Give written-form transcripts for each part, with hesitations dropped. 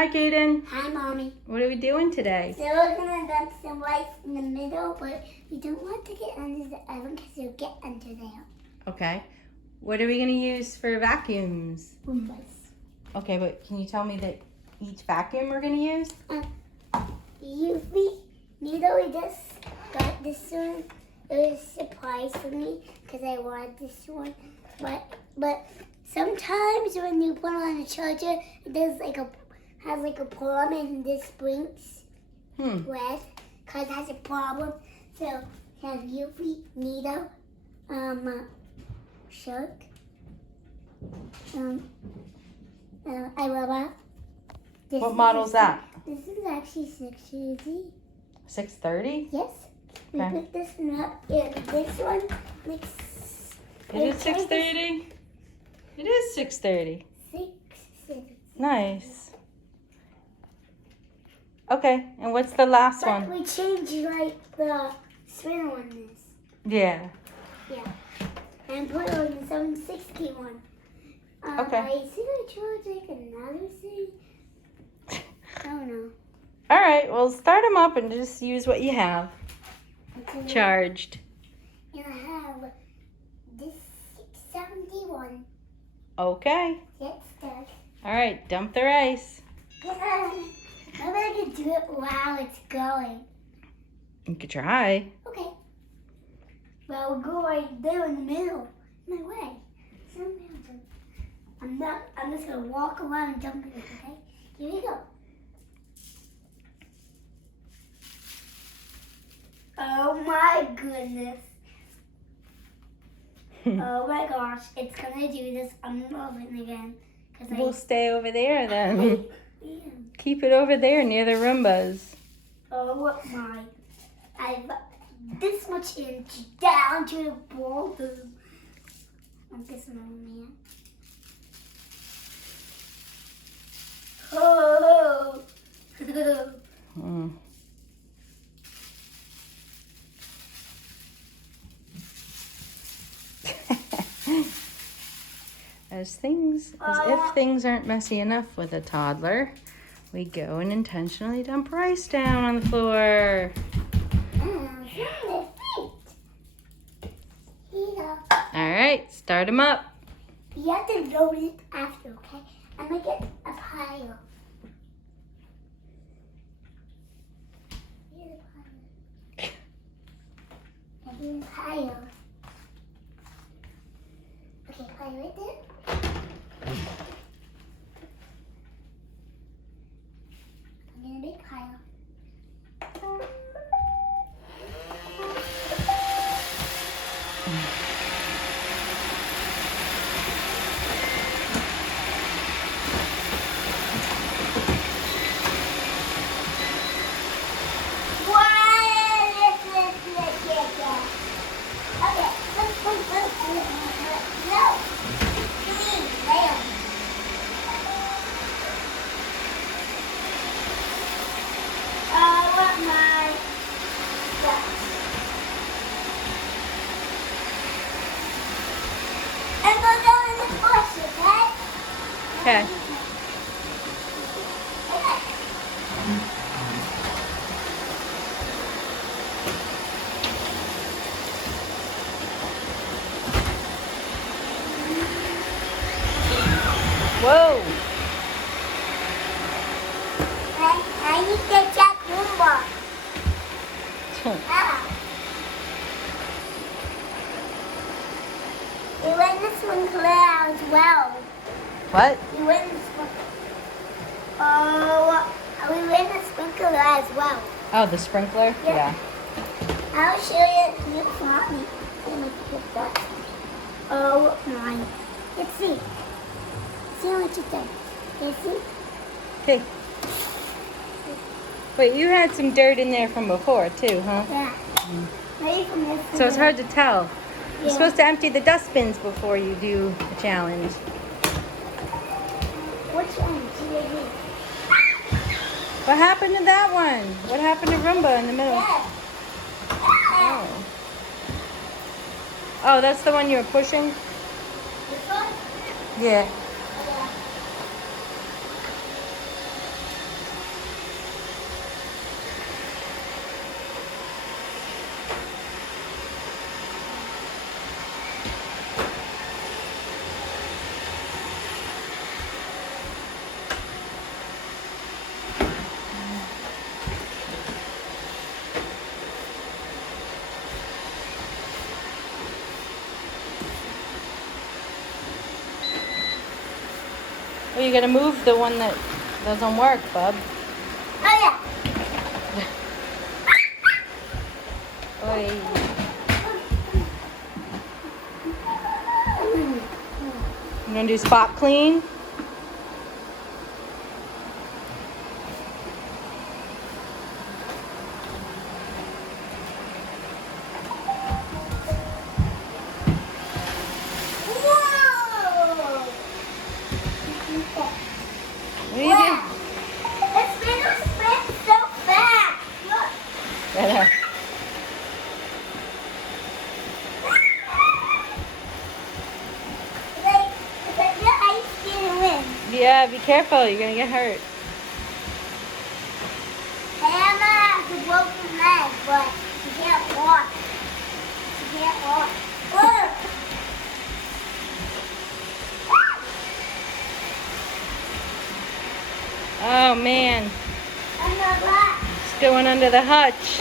Hi, Kaden. Hi, Mommy. What are we doing today? So we're going to dump some rice in the middle, but we don't want to get under the oven because it'll get under there. Okay. What are we going to use for vacuums? Roombas. Okay, but can you tell me each vacuum we're going to use? Usually, Needle, we just got this one. It was a surprise for me because I wanted this one. But sometimes when you put it on the charger, it does has a problem and this blinks red because it has a problem. So have Yuffie, Needle, Shark, I love it. What model's that? This is actually 630. 630? Yes. We Okay. put this one up. Yeah, this one makes. It is 630? It is 630. 630. Nice. Okay, and what's the last But one? we changed the spin on this. Yeah. Yeah. And put it on the 760 one. Okay. I think I tried another thing. I don't know. All right, well, start them up and just use what you have Okay. charged. And I have this 671. Okay. Get stuck. All right, dump the rice. Maybe I can do it while it's going. You could try. Okay. Well, we'll go right there in the middle. My way. I'm just gonna walk around and jump in it, okay? Here we go. Oh my goodness. Oh my gosh, it's gonna do this unloving again. We'll stay over there then. Yeah. Keep it over there near the Roombas. Oh my. I've this much inch down to the bottom. I'm this man. Oh. Mm. As if things aren't messy enough with a toddler, we go and intentionally dump rice down on the floor. All right, start them up. You have to load it after, okay? I'm gonna get a pile. Here's a pile. Okay, pile right there. I'm gonna make pile. Okay. Whoa. I need to check Roomba. You win the sprinkler as well. What? You win the sprinkler. Oh, we win the sprinkler as well. Oh, the sprinkler? Yeah. I'll show you. You saw me. Oh my. Let's see. See what you think. You see? Okay. Wait, you had some dirt in there from before too, huh? Yeah. Maybe from this. So it's hard to tell. You're Yeah. supposed to empty the dustbins before you do the challenge. Which one? GAD. What happened to that one? What happened to Roomba in the middle? Yeah. Oh. Oh, that's the one you were pushing? This one? Yeah. Well, you gotta move the one that doesn't work, bub. Oh yeah. Oy. You gonna do spot clean? Whoa! What do you do? It's been a sprint so fast. Look. Better. It's like the ice skating win. Yeah, be careful. You're gonna get hurt. Hannah has a broken leg, but she can't walk. She can't walk. Ugh. Oh man, I'm not back. it's going under the hutch.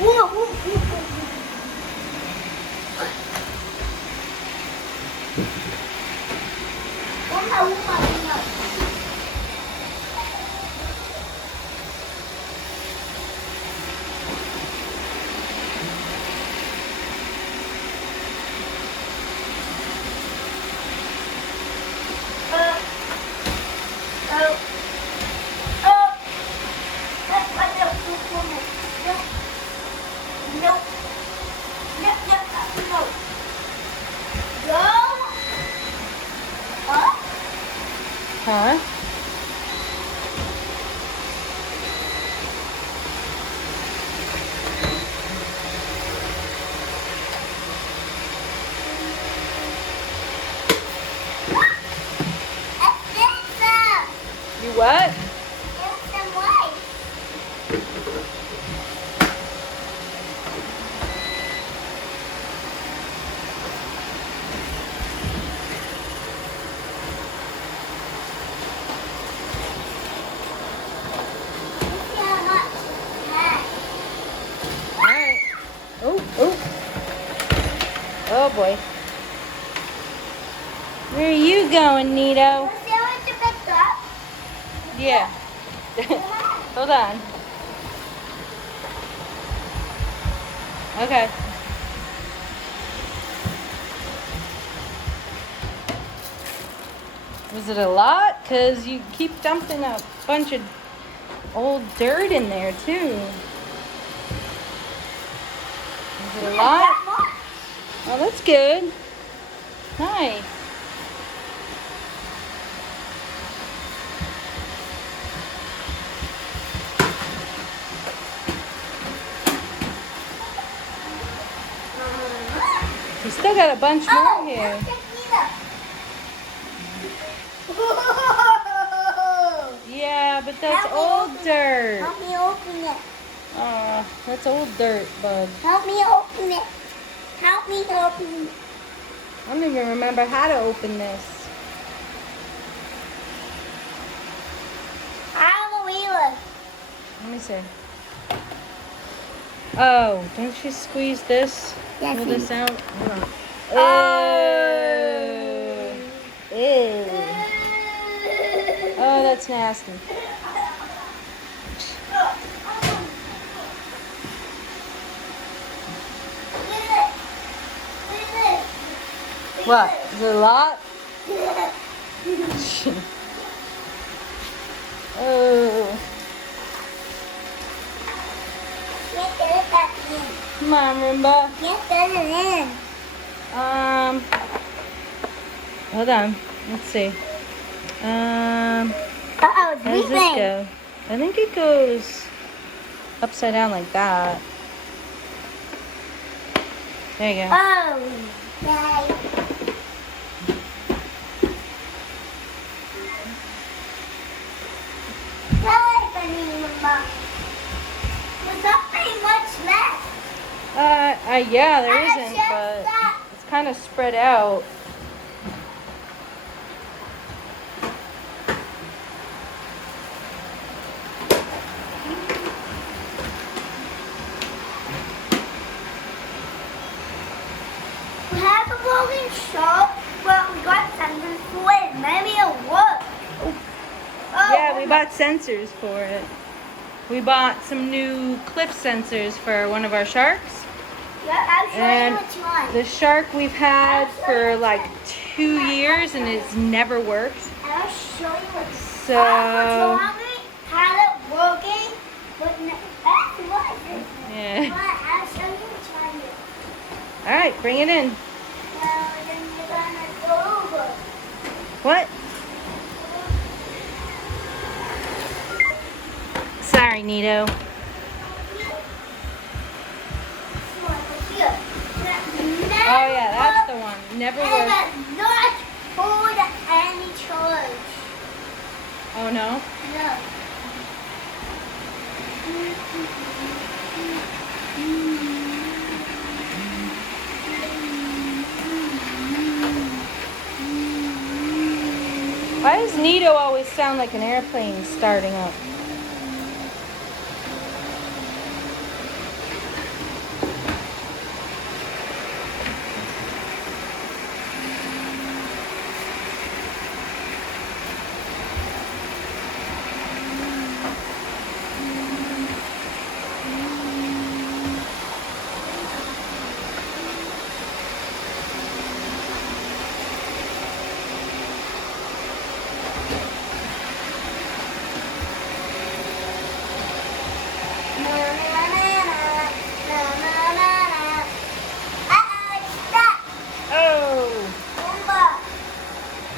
Whoa, whoa, whoa, whoa. Huh? You what? Alright. Oh, oh. Oh boy. Where are you going, Nito? Yeah. Hold on. Okay. Was it a lot? Because you keep dumping a bunch of old dirt in there, too. Is it a lot? Oh, that's good. Nice. You still got a bunch more here. Yeah, but that's old dirt. Help me open it. That's old dirt, bud. Help me open it. Help me open it. I don't even remember how to open this. I have a wheeler. Let me see. Oh, don't you squeeze this? Yes, Pull this out? Hold on. Oh. Ew. Ew. Oh, that's nasty. What? Is it a lot? Oh. Come on, Roomba. Hold on. Let's see. Uh-oh, it's How does this leaking. go? I think it goes upside down like that. There you go. Oh, yay. Was that pretty much left? Yeah, there isn't, but it's kind of spread out. broken shark, but we got sensors for it. Maybe it'll work. Yeah, we bought sensors for it. We bought some new cliff sensors for one of our sharks. Yeah, I'll show And you which one. the shark we've had for like 2 years and it's never worked. I'll show you which So had it working, but that's what it is. yeah. But I'll show you which one. All right, bring it in. Well, then you're gonna go over. What? Sorry, Nito. Oh yeah, that's the one. Never And worked. that's not hold any charge. Oh no? No. Why does Nito always sound like an airplane starting up? Oh! Roomba.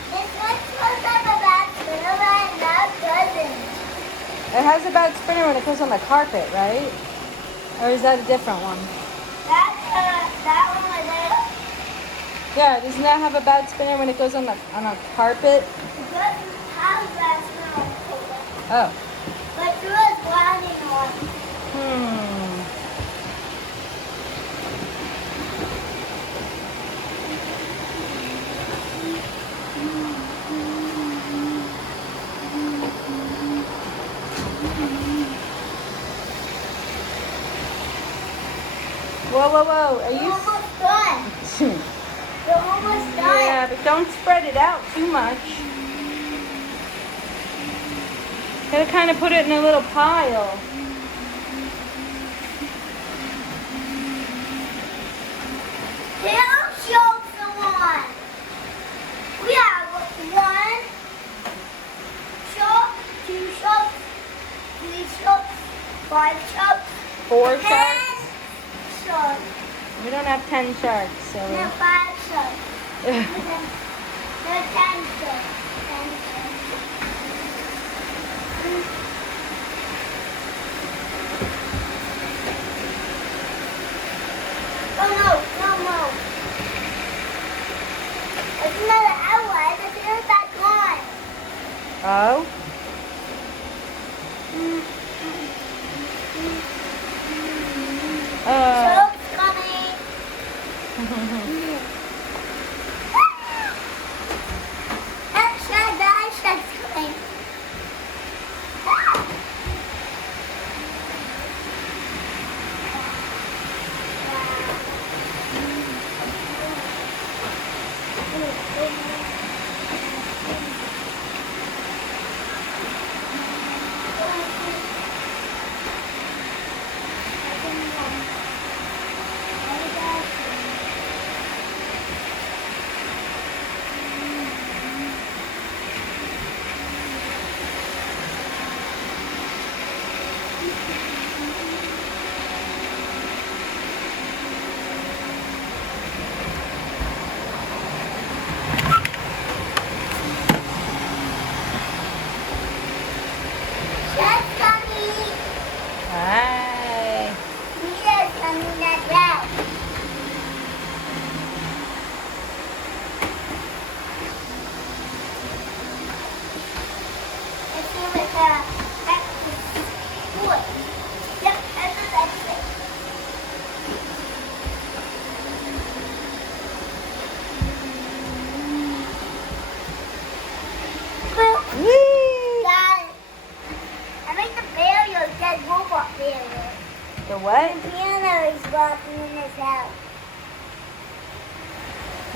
This one smells like a bad spinner right now, doesn't. It has a bad spinner when it goes on the carpet, right? Or is that a different one? That one was there. Yeah, doesn't that have a bad spinner when it goes on a carpet? It doesn't have a bad spinner on the carpet. Oh. But it was landing on. Hmm. Whoa, whoa, whoa. Are We're you... almost done. We're almost done. Yeah, but don't spread it out too much. Gotta kind of put it in a little pile. Now show someone. We have 1 shop, 2 shops, 3 shops, 5 shops, 4 10 sharks? shops. We don't have 10 sharks, so... No, 5 shops. No, 10 shops. 10 shops. Oh no. It's another outlet. It's in the back line. Oh? Soap's coming. That shot's coming.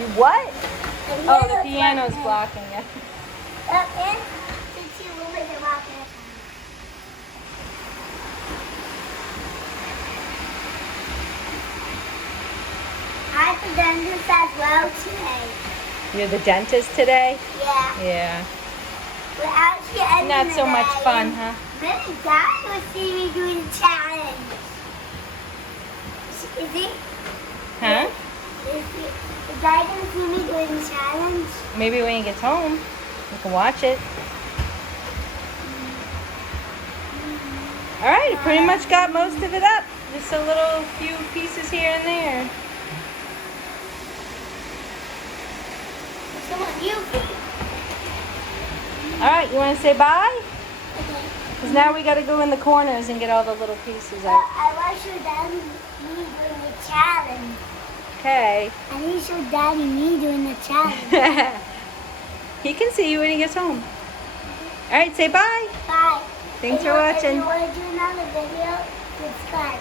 You what? Oh, the piano's blocking blocking it. And the two Roombas are blocking it. I have the dentist as well today. You're the dentist today? Yeah. Yeah. We're actually ending Not so the much day. fun, huh? Maybe Dad will see me doing the challenge. Is he? Huh? Is Dad gonna see me doing the challenge? Maybe when he gets home, you can watch it. All right, pretty much got most of it up. Just a little few pieces here and there. Come on, you. All right, you want to say bye? Okay. Because now we got to go in the corners and get all the little pieces out. I want to show Daddy me doing the challenge. Okay. I need to show Daddy me doing the challenge. He can see you when he gets home. All right, say bye. Bye. Thanks If for you- If watching. you want to do another video, subscribe.